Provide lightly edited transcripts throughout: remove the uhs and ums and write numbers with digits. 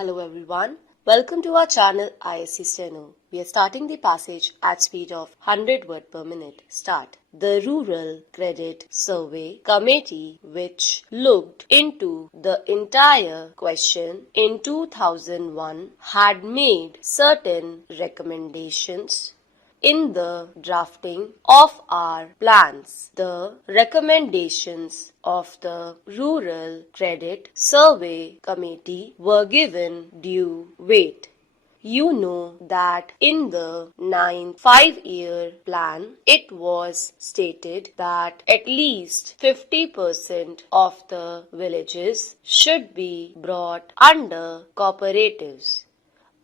Hello everyone, welcome to our channel Isc Steno. We are starting the passage at speed of 100 words per minute. Start. The Rural Credit Survey Committee, which looked into the entire question in 2001, had made certain recommendations in the drafting of our plans. The recommendations of the Rural Credit Survey Committee were given due weight. You know that in the 9th 5-year plan, it was stated that at least 50% of the villages should be brought under cooperatives.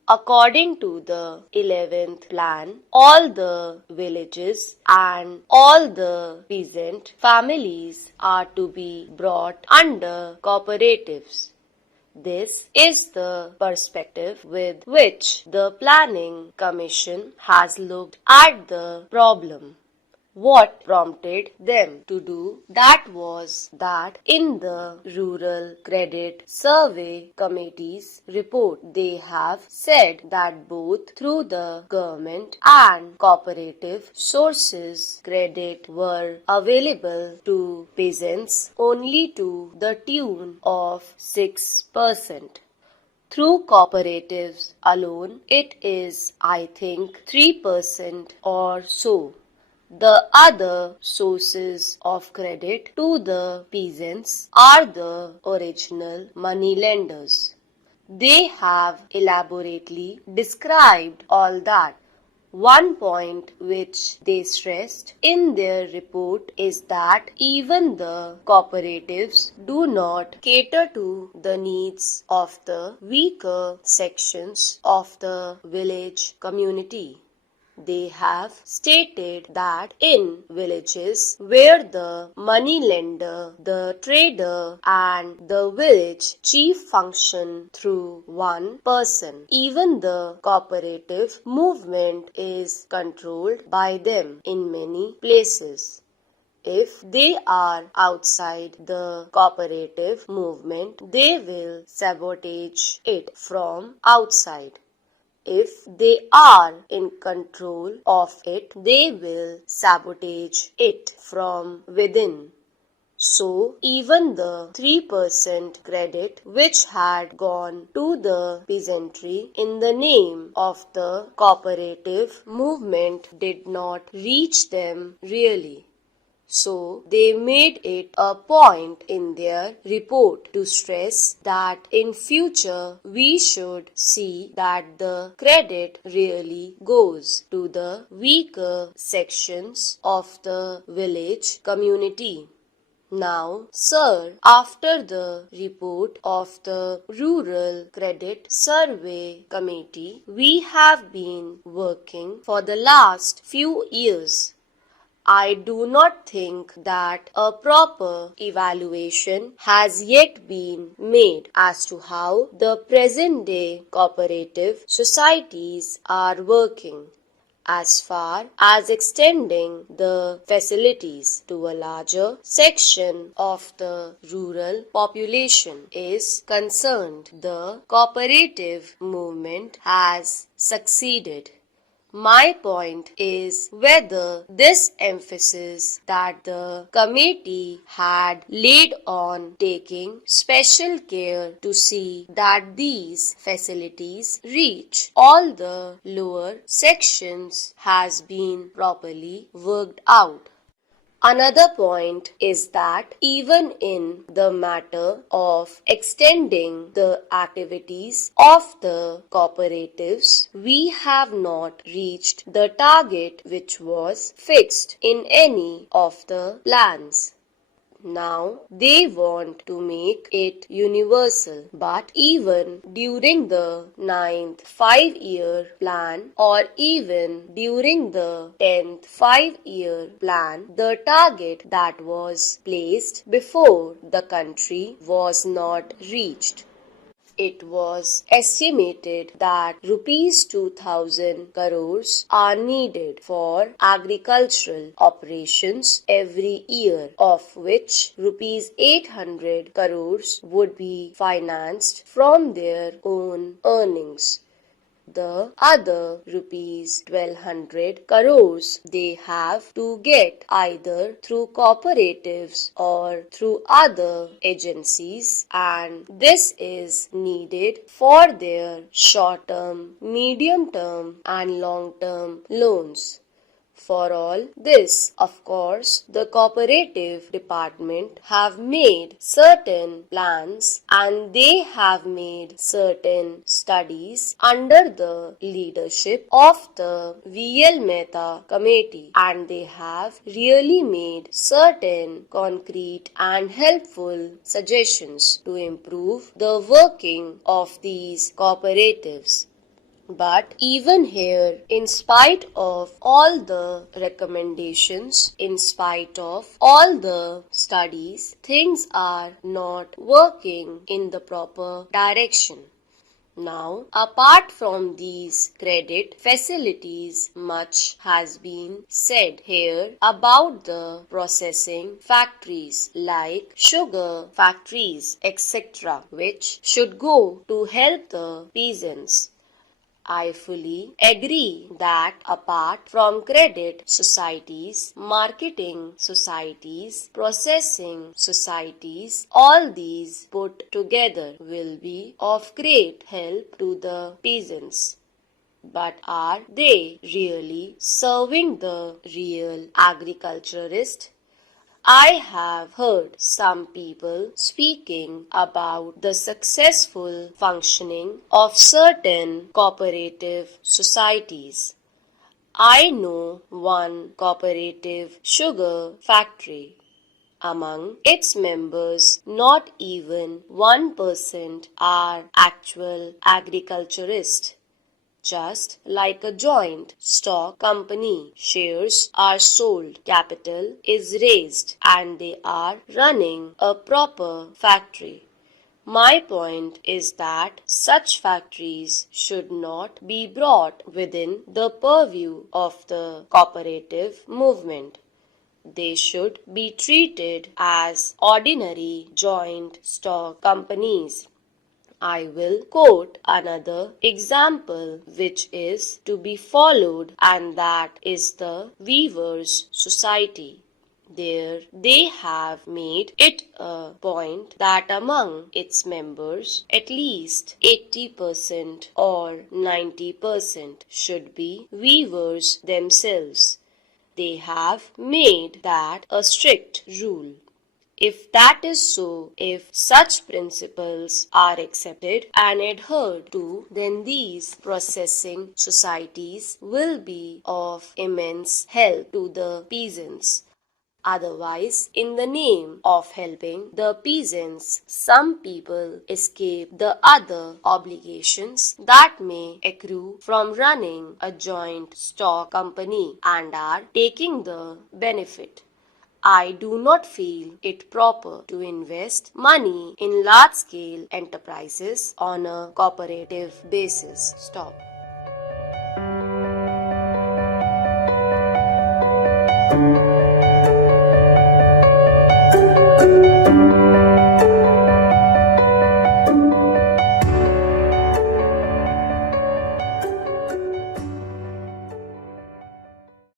According to the 11th plan, all the villages and all the peasant families are to be brought under cooperatives. This is the perspective with which the Planning Commission has looked at the problem. What prompted them to do that was that in the Rural Credit Survey Committee's report, they have said that both through the government and cooperative sources, credit were available to peasants only to the tune of 6%. Through cooperatives alone, it is, I think, 3% or so. The other sources of credit to the peasants are the original moneylenders. They have elaborately described all that. One point which they stressed in their report is that even the cooperatives do not cater to the needs of the weaker sections of the village community. They have stated that in villages where the moneylender, the trader and the village chief function through one person, even the cooperative movement is controlled by them in many places. If they are outside the cooperative movement, they will sabotage it from outside. If they are in control of it, they will sabotage it from within. So, even the 3% credit which had gone to the peasantry in the name of the cooperative movement did not reach them really. So, they made it a point in their report to stress that in future we should see that the credit really goes to the weaker sections of the village community. Now, sir, after the report of the Rural Credit Survey Committee, we have been working for the last few years. I do not think that a proper evaluation has yet been made as to how the present-day cooperative societies are working, as far as extending the facilities to a larger section of the rural population is concerned. The cooperative movement has succeeded. My point is whether this emphasis that the committee had laid on taking special care to see that these facilities reach all the lower sections has been properly worked out. Another point is that even in the matter of extending the activities of the cooperatives, we have not reached the target which was fixed in any of the plans. Now they want to make it universal, but even during the 9th 5-year plan or even during the 10th 5-year plan, the target that was placed before the country was not reached. it was estimated that rupees 2000 crores are needed for agricultural operations every year, of which rupees 800 crores would be financed from their own earnings. The other rupees 1200 crores they have to get either through cooperatives or through other agencies, and this is needed for their short-term, medium-term and long-term loans. For all this, of course, the cooperative department have made certain plans and they have made certain studies under the leadership of the VL Mehta committee, and they have really made certain concrete and helpful suggestions to improve the working of these cooperatives. But even here, in spite of all the recommendations, in spite of all the studies, things are not working in the proper direction. Now, apart from these credit facilities, much has been said here about the processing factories like sugar factories, etc., which should go to help the peasants. I fully agree that apart from credit societies, marketing societies, processing societies, all these put together will be of great help to the peasants. But are they really serving the real agriculturist? I have heard some people speaking about the successful functioning of certain cooperative societies. I know one cooperative sugar factory. Among its members, not even 1% are actual agriculturists. Just like a joint stock company, shares are sold, capital is raised, and they are running a proper factory. My point is that such factories should not be brought within the purview of the cooperative movement. They should be treated as ordinary joint stock companies. I will quote another example which is to be followed, and that is the Weavers Society. There they have made it a point that among its members at least 80% or 90% should be weavers themselves. They have made that a strict rule. If that is so, if such principles are accepted and adhered to, then these processing societies will be of immense help to the peasants. Otherwise, in the name of helping the peasants, some people escape the other obligations that may accrue from running a joint stock company and are taking the benefit. I do not feel it proper to invest money in large-scale enterprises on a cooperative basis. Stop.